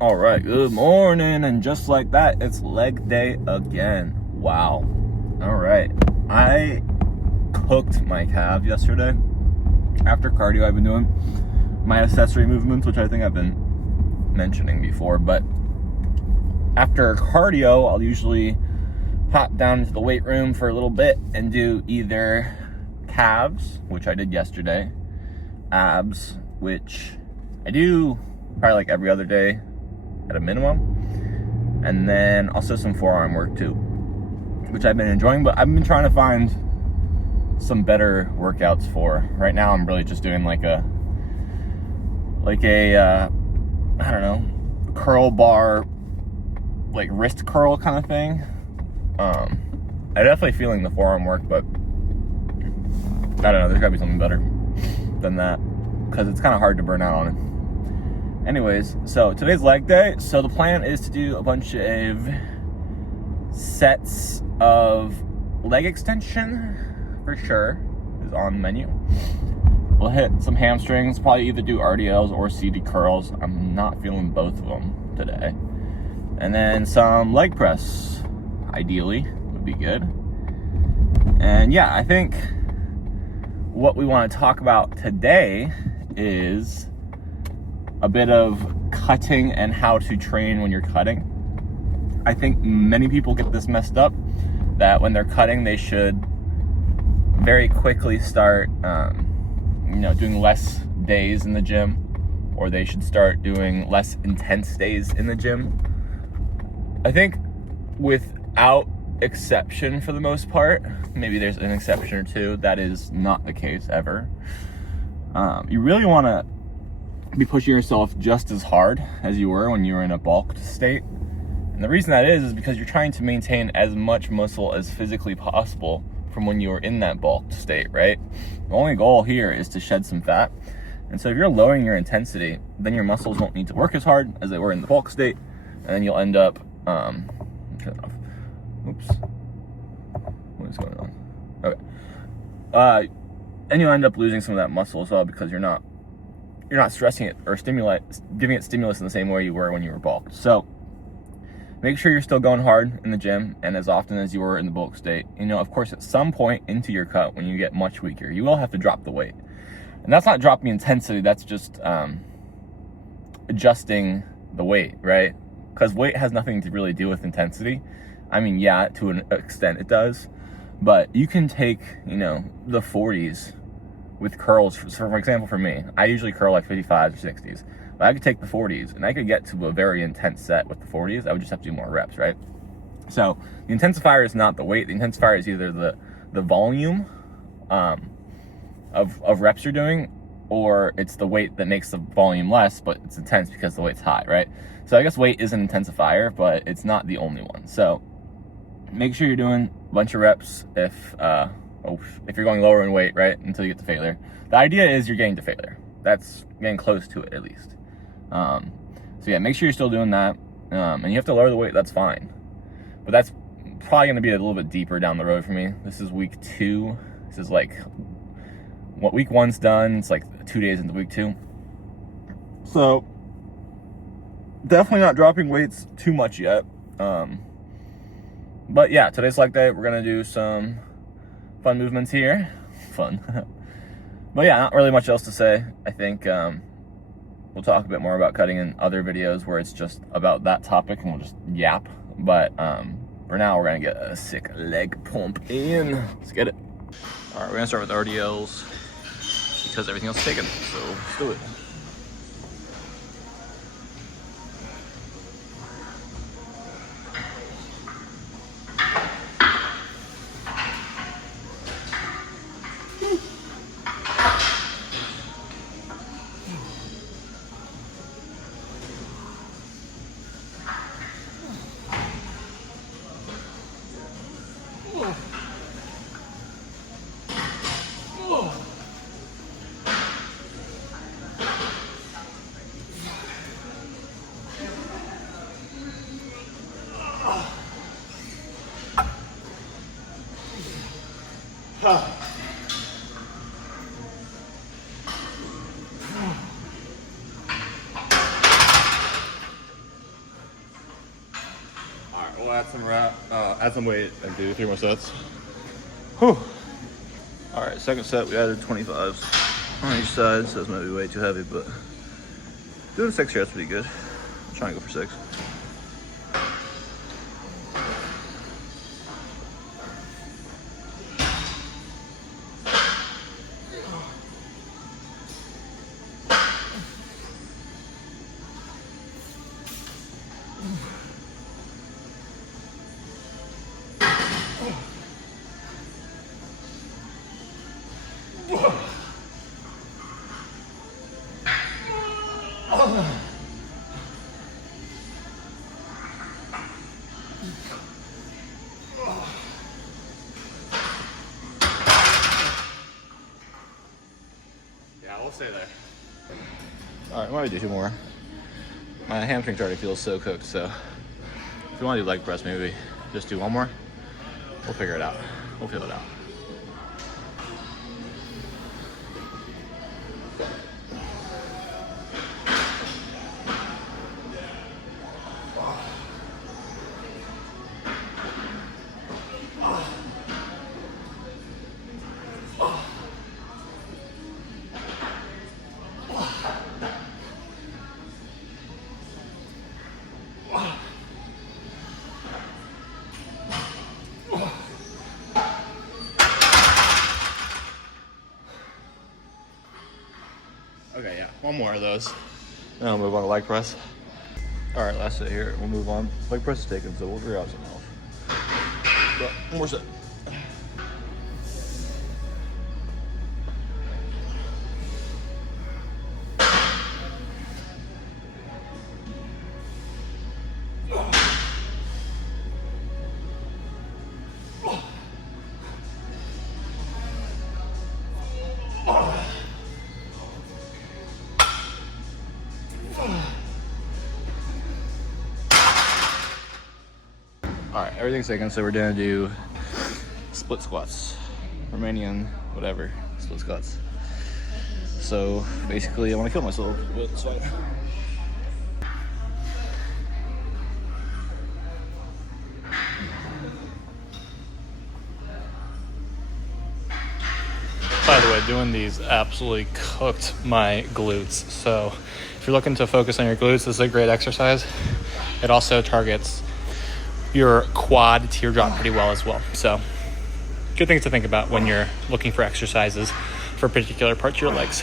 All right, good morning, and just like that, it's leg day again. Wow. All right, I cooked my calf yesterday. After cardio, I've been doing my accessory movements, which I think I've been mentioning before, but after cardio, I'll usually pop down into the weight room for a little bit and do either calves, which I did yesterday, abs, which I do probably like every other day at a minimum, and then also some forearm work too, which I've been enjoying, but I've been trying to find some better workouts for. Right now I'm really just doing like a I don't know, curl bar, like wrist curl kind of thing. I'm definitely feeling the forearm work, but I don't know, there's gotta be something better than that, because it's kind of hard to burn out on it. Anyways, so today's leg day. So the plan is to do a bunch of sets of leg extension, for sure, is on the menu. We'll hit some hamstrings, probably either do RDLs or seated curls. I'm not feeling both of them today. And then some leg press, ideally, would be good. And yeah, I think what we want to talk about today is a bit of cutting and how to train when you're cutting. I think many people get this messed up, that when they're cutting, they should very quickly start, doing less days in the gym, or they should start doing less intense days in the gym. I think without exception, for the most part, maybe there's an exception or two, that is not the case ever. You really want to be pushing yourself just as hard as you were when you were in a bulked state. And the reason that is because you're trying to maintain as much muscle as physically possible from when you were in that bulked state, right? The only goal here is to shed some fat. And so if you're lowering your intensity, then your muscles won't need to work as hard as they were in the bulk state, and then you'll end up turn it off. Oops. What is going on? Okay. And you'll end up losing some of that muscle as well, because you're not stressing it or giving it stimulus in the same way you were when you were bulked. So make sure you're still going hard in the gym and as often as you were in the bulk state. Of course, at some point into your cut, when you get much weaker, you will have to drop the weight. And that's not dropping intensity, that's just adjusting the weight, right? Because weight has nothing to really do with intensity. I mean, yeah, to an extent it does, but you can take, the 40s with curls. For example, for me, I usually curl like 55s or 60s, but I could take the 40s and I could get to a very intense set with the 40s. I would just have to do more reps, right? So the intensifier is not the weight. The intensifier is either the volume of reps you're doing, or it's the weight that makes the volume less, but it's intense because the weight's high, right? So I guess weight is an intensifier, but it's not the only one. So make sure you're doing a bunch of reps if you're going lower in weight, right, until you get to failure. The idea is you're getting to failure. That's getting close to it, at least. So yeah, make sure you're still doing that. And you have to lower the weight, that's fine. But that's probably going to be a little bit deeper down the road for me. This is week 2. This is like what week 1's done. It's like 2 days into week 2. So definitely not dropping weights too much yet. But yeah, today's leg day. We're going to do some fun movements here. Fun. But yeah, not really much else to say. I think we'll talk a bit more about cutting in other videos where it's just about that topic and we'll just yap. But for now, we're going to get a sick leg pump in. Let's get it. All right, we're going to start with RDLs because everything else is taken. So let's do it. we'll add some weight and do 3 more sets. Whew. All right, second set, we added 25s on each side, so this might be way too heavy, but doing 6 here, that's pretty good. I'll try and go for 6. Yeah, we'll stay there. All right, why don't we do 2 more? My hamstrings already feel so cooked, so if you want to do leg press, maybe just do 1 more. We'll figure it out. We'll feel it out. Okay, yeah, 1 more of those. Then I'll move on to leg press. All right, last set here. We'll move on. Leg press is taken, so we'll figure out something else. But 1 more set. All right, everything's taken, so we're gonna do split squats. Romanian, whatever, split squats. So basically, I wanna kill myself, but it's fine. By the way, doing these absolutely cooked my glutes. So if you're looking to focus on your glutes, this is a great exercise. It also targets your quad teardrop pretty well as well. So good things to think about when you're looking for exercises for particular parts of your legs.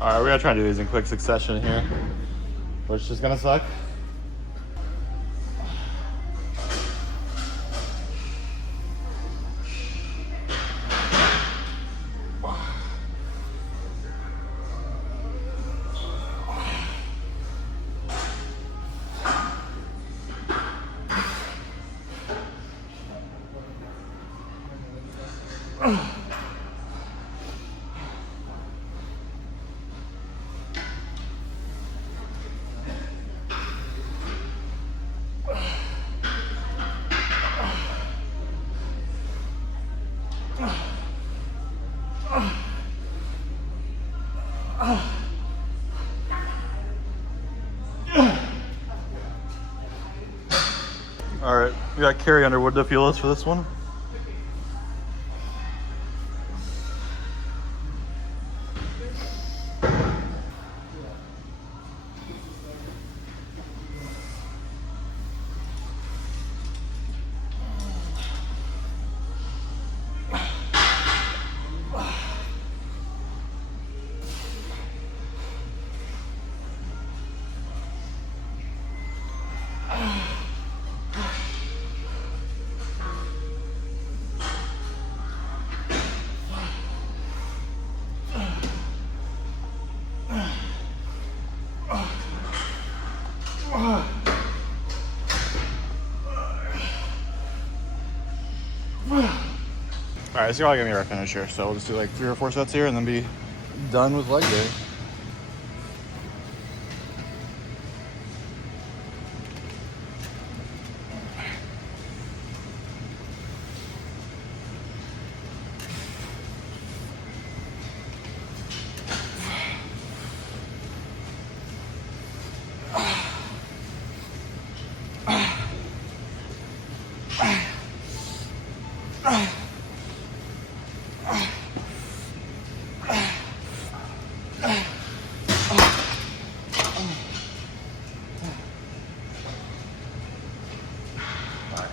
All right, we're gonna try to do these in quick succession here, which is gonna suck. All right, we got Carrie Underwood to fuel us for this one. All right, this is probably gonna be our finish here. So we'll just do like 3 or 4 sets here and then be done with leg day.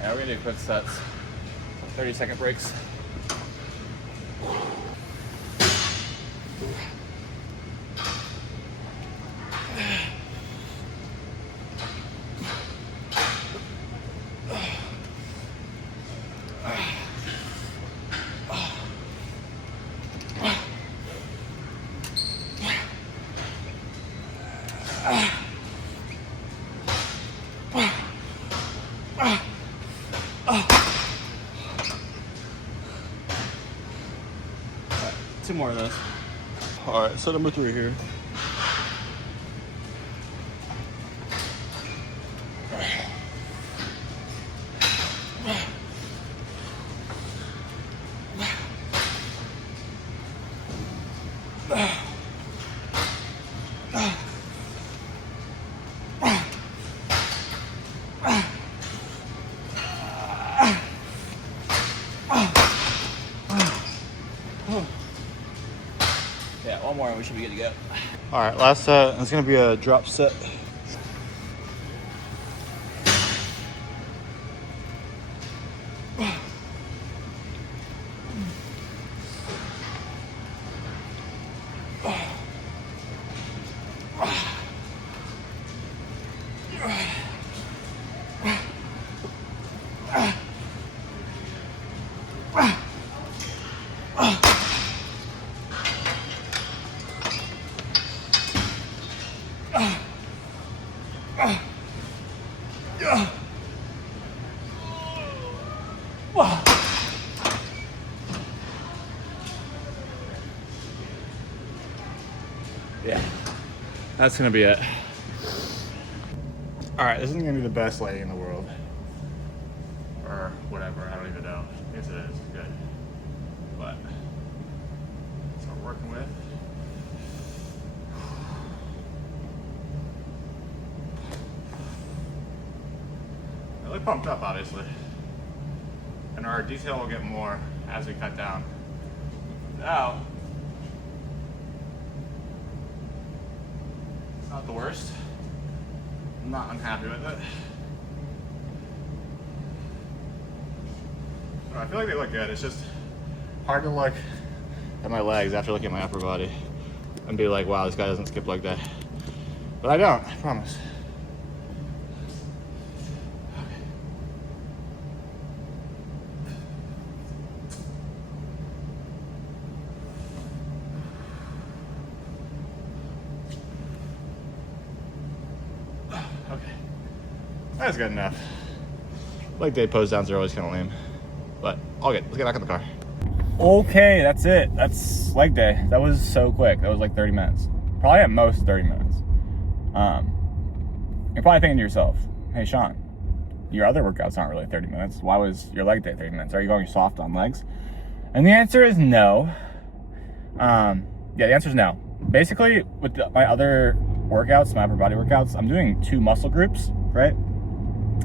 Now we're gonna do quick sets, 30-second breaks. Two more of those. All right, set number 3 here. Yeah, one more and we should be good to go. All right, last set. It's gonna be a drop set. Yeah, that's gonna be it. All right, this isn't gonna be the best lighting in the world. Or whatever, I don't even know. Yes, it is, it's good. But, that's what we're working with. Really pumped up, obviously. And our detail will get more as we cut down. Now, it's not the worst. I'm not unhappy with it. I feel like they look good. It's just hard to look at my legs after looking at my upper body and be like, wow, this guy doesn't skip leg day. But I don't, I promise. Okay, that's good enough. Leg day pose downs are always kind of lame, but all good. Let's get back in the car. Okay, that's it. That's leg day. That was so quick. That was like 30 minutes. Probably at most 30 minutes. You're probably thinking to yourself, hey Sean, your other workouts aren't really 30 minutes. Why was your leg day 30 minutes? Are you going soft on legs? And the answer is no. Yeah, the answer is no. Basically, with my other workouts, my upper body workouts, I'm doing 2 muscle groups, right?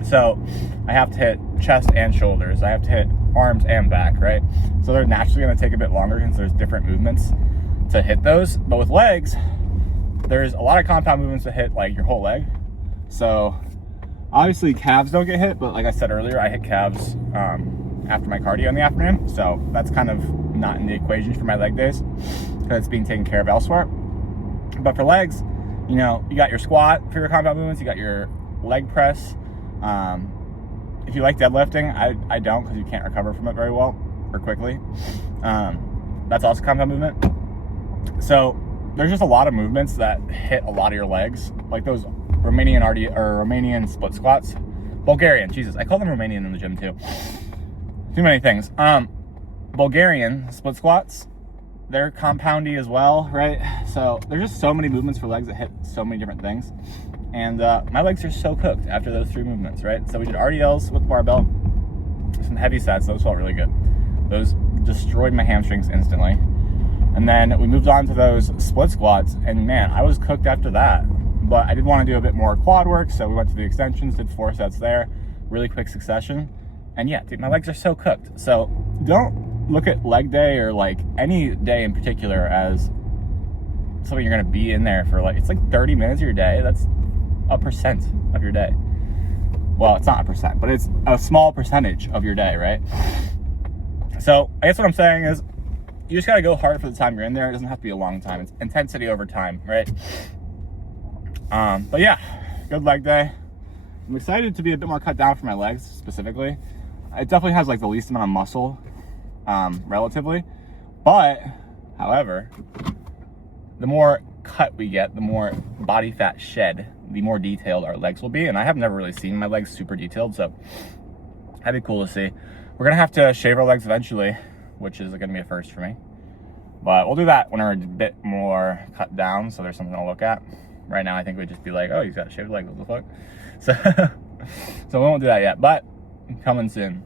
So I have to hit chest and shoulders. I have to hit arms and back, right? So they're naturally going to take a bit longer since there's different movements to hit those. But with legs, there's a lot of compound movements to hit like your whole leg. So obviously calves don't get hit, but like I said earlier, I hit calves after my cardio in the afternoon. So that's kind of not in the equation for my leg days because it's being taken care of elsewhere. But for legs, you know, you got your squat for your compound movements, you got your leg press. If you like deadlifting, I don't, because you can't recover from it very well or quickly. That's also compound movement. So there's just a lot of movements that hit a lot of your legs, like those Romanian split squats. Bulgarian, Jesus, I call them Romanian in the gym too. Too many things. But Bulgarian split squats. They're compoundy as well, right? So there's just so many movements for legs that hit so many different things. And my legs are so cooked after those 3 movements, right? So we did RDLs with barbell, some heavy sets. Those felt really good. Those destroyed my hamstrings instantly. And then we moved on to those split squats, and man, I was cooked after that. But I did want to do a bit more quad work, so we went to the extensions, did 4 sets there, really quick succession. And yeah, dude, my legs are so cooked. So don't look at leg day or like any day in particular as something you're gonna be in there for. Like, it's like 30 minutes of your day. That's a percent of your day. Well, it's not a percent, but it's a small percentage of your day, right? So I guess what I'm saying is you just gotta go hard for the time you're in there. It doesn't have to be a long time. It's intensity over time, right? But yeah, good leg day. I'm excited to be a bit more cut down for my legs specifically. It definitely has like the least amount of muscle, relatively. But, however, the more cut we get, the more body fat shed, the more detailed our legs will be. And I have never really seen my legs super detailed, so that'd be cool to see. We're gonna have to shave our legs eventually, which is gonna be a first for me. But we'll do that when we're a bit more cut down, so there's something to look at. Right now, I think we'd just be like, oh, he's got shaved legs, what the fuck? So we won't do that yet, but coming soon.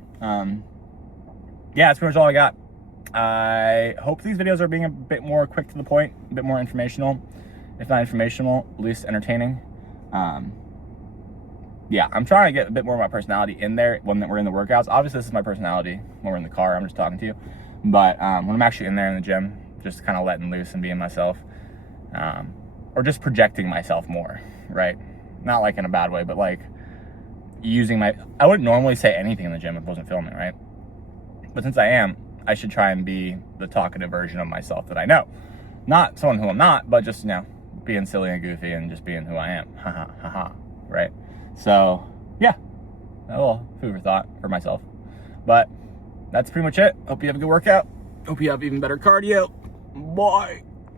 Yeah, that's pretty much all I got. I hope these videos are being a bit more quick to the point, a bit more informational. If not informational, at least entertaining. Yeah, I'm trying to get a bit more of my personality in there when we're in the workouts. Obviously, this is my personality when we're in the car. I'm just talking to you. But when I'm actually in there in the gym, just kind of letting loose and being myself. Or just projecting myself more, right? Not like in a bad way, but like using I wouldn't normally say anything in the gym if I wasn't filming, right? But since I am, I should try and be the talkative version of myself that I know. Not someone who I'm not, but just, being silly and goofy and just being who I am. Haha, haha, right? So, yeah, a little food for thought for myself. But that's pretty much it. Hope you have a good workout. Hope you have even better cardio. Bye.